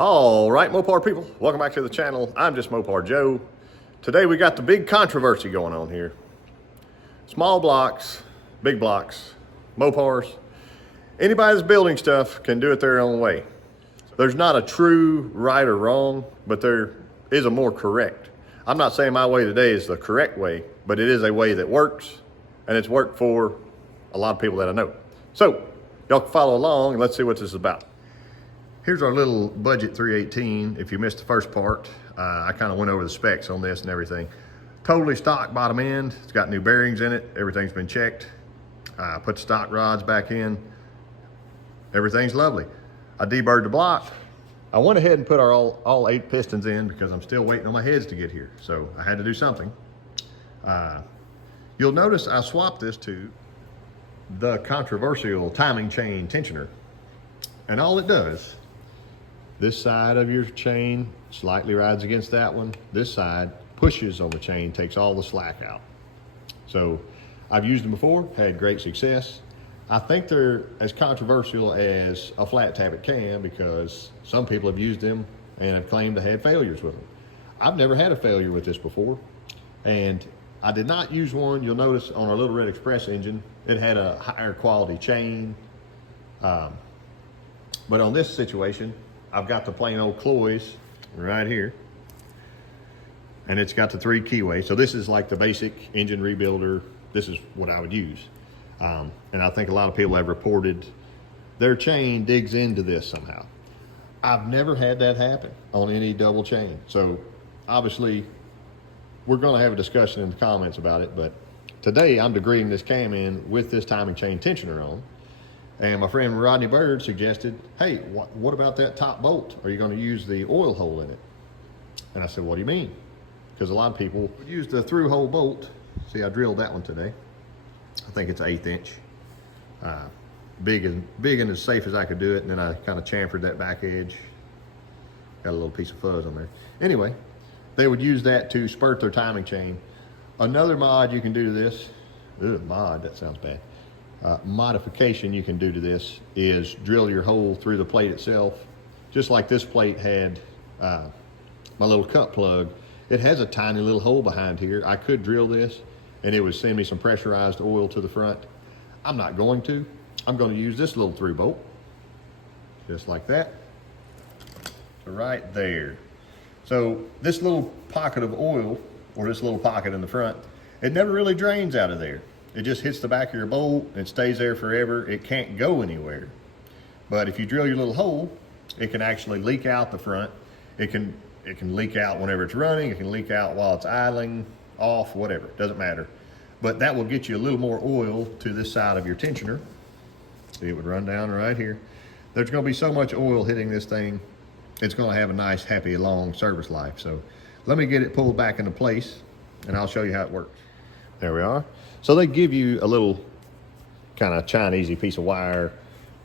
All right, Mopar people, welcome back to the channel. I'm just Mopar Joe. Today we got the big controversy going on here. Small blocks, big blocks, Mopars. Anybody that's building stuff can do it their own way. There's not a true right or wrong, but there is a more correct. I'm not saying my way today is the correct way, but it is a way that works, and it's worked for a lot of people that I know. So, y'all can follow along and let's see what this is about. Here's our little budget 318. If you missed the first part, I kind of went over the specs on this and everything. Totally stock bottom end. It's got new bearings in it. Everything's been checked. Put the stock rods back in. Everything's lovely. I deburred the block. I went ahead and put our all 8 pistons in because I'm still waiting on my heads to get here. So I had to do something. You'll notice I swapped this to the controversial timing chain tensioner. And all it does, this side of your chain slightly rides against that one. This side pushes on the chain, takes all the slack out. So I've used them before, had great success. I think they're as controversial as a flat tappet cam because some people have used them and have claimed to have failures with them. I've never had a failure with this before. And I did not use one, you'll notice on our Little Red Express engine, it had a higher quality chain. But on this situation, I've got the plain old Cloys right here. And it's got the 3 keyways. So this is like the basic engine rebuilder. This is what I would use. And I think a lot of people have reported their chain digs into this somehow. I've never had that happen on any double chain. So obviously we're gonna have a discussion in the comments about it, but today I'm degreasing this cam in with this timing chain tensioner on. And my friend Rodney Bird suggested, hey, what about that top bolt? Are you going to use the oil hole in it? And I said, what do you mean? Because a lot of people use the through hole bolt. See, I drilled that one today. I think it's 1/8 inch. Big and as safe as I could do it. And then I kind of chamfered that back edge. Got a little piece of fuzz on there. Anyway, they would use that to spurt their timing chain. Another mod you can do to this, mod, that sounds bad. Modification you can do to this is drill your hole through the plate itself. Just like this plate had my little cup plug, it has a tiny little hole behind here. I could drill this and it would send me some pressurized oil to the front. I'm not going to. I'm going to use this little through bolt, just like that. So right there. So this little pocket of oil, or this little pocket in the front, it never really drains out of there. It just hits the back of your bolt and stays there forever. It can't go anywhere. But if you drill your little hole, it can actually leak out the front. It can leak out whenever it's running. It can leak out while it's idling, off, whatever. It doesn't matter. But that will get you a little more oil to this side of your tensioner. See, it would run down right here. There's going to be so much oil hitting this thing, it's going to have a nice, happy, long service life. So let me get it pulled back into place, and I'll show you how it works. There we are. So they give you a little kind of Chinesey piece of wire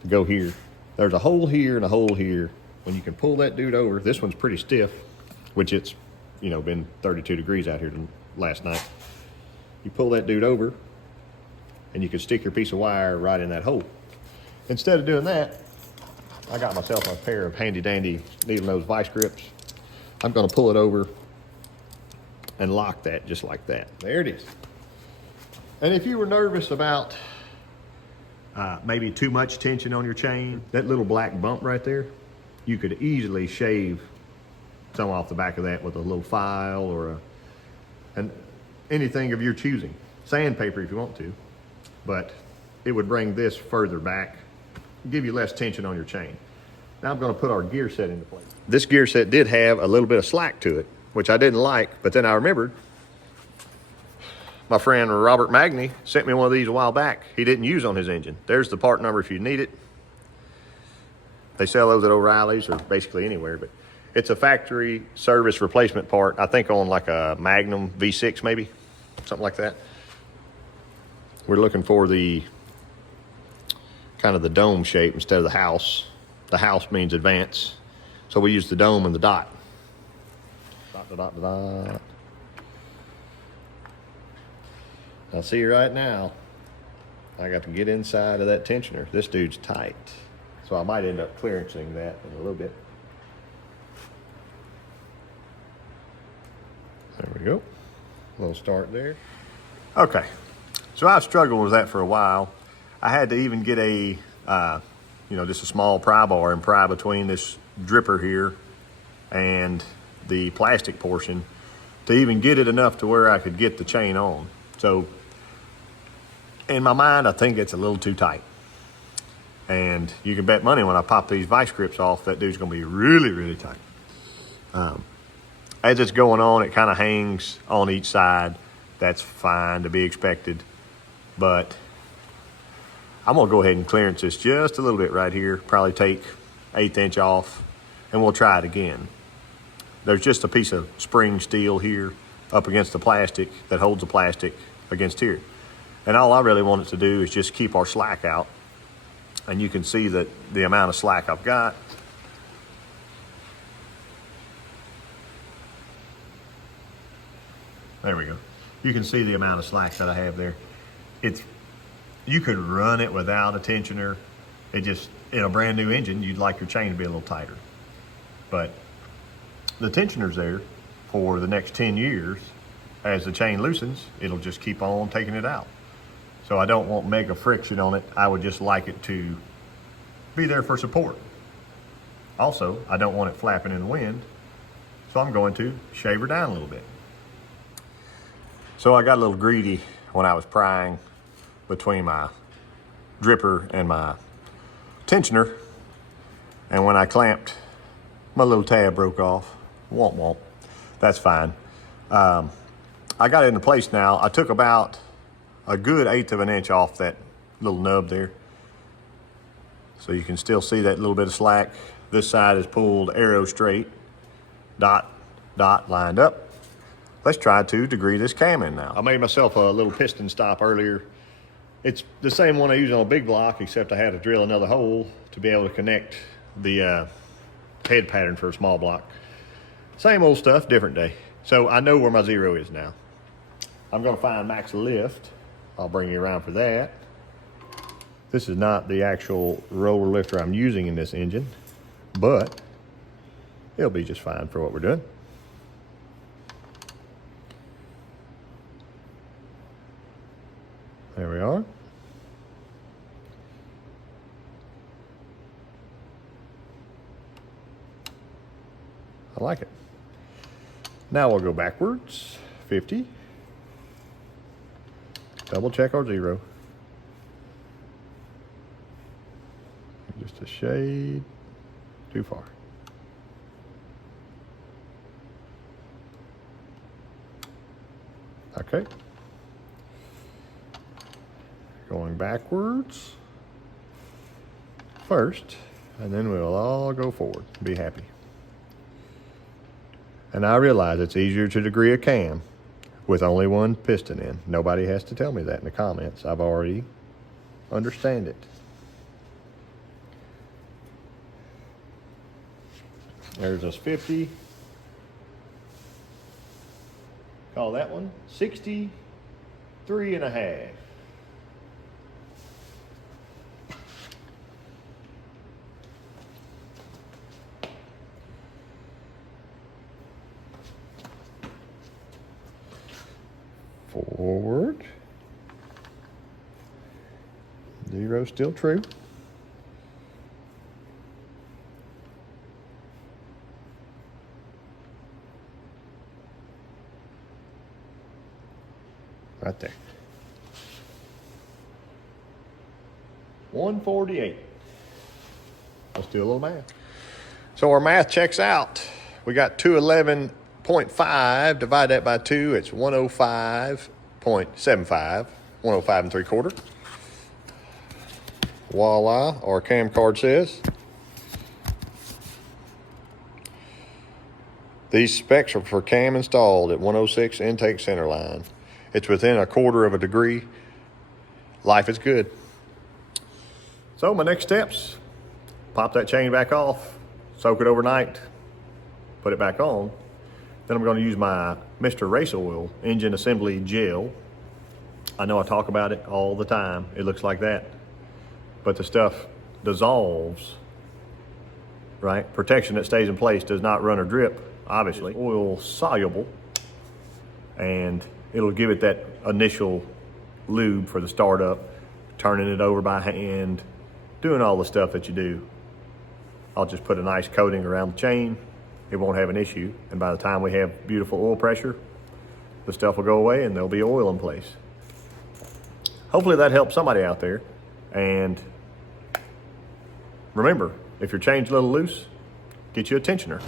to go here. There's a hole here and a hole here. When you can pull that dude over, this one's pretty stiff, which it's, you know, been 32 degrees out here last night. You pull that dude over and you can stick your piece of wire right in that hole. Instead of doing that, I got myself a pair of handy dandy needle nose vice grips. I'm gonna pull it over and lock that just like that. There it is. And if you were nervous about maybe too much tension on your chain, that little black bump right there, you could easily shave some off the back of that with a little file or anything of your choosing. Sandpaper if you want to, but it would bring this further back, give you less tension on your chain. Now I'm gonna put our gear set into place. This gear set did have a little bit of slack to it, which I didn't like, but then I remembered my friend Robert Magny sent me one of these a while back. He didn't use on his engine. There's the part number if you need it. They sell those at O'Reilly's or basically anywhere, but it's a factory service replacement part, I think on like a Magnum V6 maybe, something like that. We're looking for the kind of the dome shape instead of the house. The house means advance. So we use the dome and the dot. Dot, dot, dot, dot. I'll see you right now. I got to get inside of that tensioner. This dude's tight. So I might end up clearancing that in a little bit. There we go. A little start there. Okay, so I've struggled with that for a while. I had to even get a, just a small pry bar and pry between this dripper here and the plastic portion to even get it enough to where I could get the chain on. So in my mind, I think it's a little too tight. And you can bet money when I pop these vice grips off, that dude's gonna be really, really tight. As it's going on, it kind of hangs on each side. That's fine, to be expected. But I'm gonna go ahead and clearance this just a little bit right here, probably take 1/8 inch off, and we'll try it again. There's just a piece of spring steel here up against the plastic that holds the plastic against here. And all I really want it to do is just keep our slack out. And you can see that the amount of slack I've got. There we go. You can see the amount of slack that I have there. You could run it without a tensioner. In a brand new engine, you'd like your chain to be a little tighter. But the tensioner's there for the next 10 years. As the chain loosens, it'll just keep on taking it out. So I don't want mega friction on it. I would just like it to be there for support. Also, I don't want it flapping in the wind. So I'm going to shave her down a little bit. So I got a little greedy when I was prying between my dripper and my tensioner. And when I clamped, my little tab broke off. Womp womp. That's fine. I got it into place now. I took about a good 1/8 of an inch off that little nub there. So you can still see that little bit of slack. This side is pulled arrow straight, dot, dot, lined up. Let's try to degree this cam in now. I made myself a little piston stop earlier. It's the same one I use on a big block, except I had to drill another hole to be able to connect the head pattern for a small block. Same old stuff, different day. So I know where my zero is now. I'm gonna find max lift. I'll bring you around for that. This is not the actual roller lifter I'm using in this engine, but it'll be just fine for what we're doing. There we are. I like it. Now we'll go backwards, 50. Double check our zero. Just a shade too far. Okay. Going backwards first, and then we'll all go forward. Be happy. And I realize it's easier to degree a cam with only one piston in. Nobody has to tell me that in the comments. I've already understand it. There's us 50. Call that one 63.5. Forward. Zero still true. Right there. 148. Let's do a little math. So our math checks out. We got 211.5. Divide that by 2. It's 105.75. 105 3/4. Voila, our cam card says. These specs are for cam installed at 106 intake center line. It's within 1/4 of a degree. Life is good. So my next steps, pop that chain back off, soak it overnight, put it back on. Then I'm going to use my Mr. Race Oil engine assembly gel. I know I talk about it all the time. It looks like that. But the stuff dissolves, right? Protection that stays in place does not run or drip, obviously. Oil soluble. and it'll give it that initial lube for the startup, turning it over by hand, doing all the stuff that you do. I'll just put a nice coating around the chain. It won't have an issue. And by the time we have beautiful oil pressure, the stuff will go away and there'll be oil in place. Hopefully that helps somebody out there. And remember, if your chain's a little loose, get you a tensioner.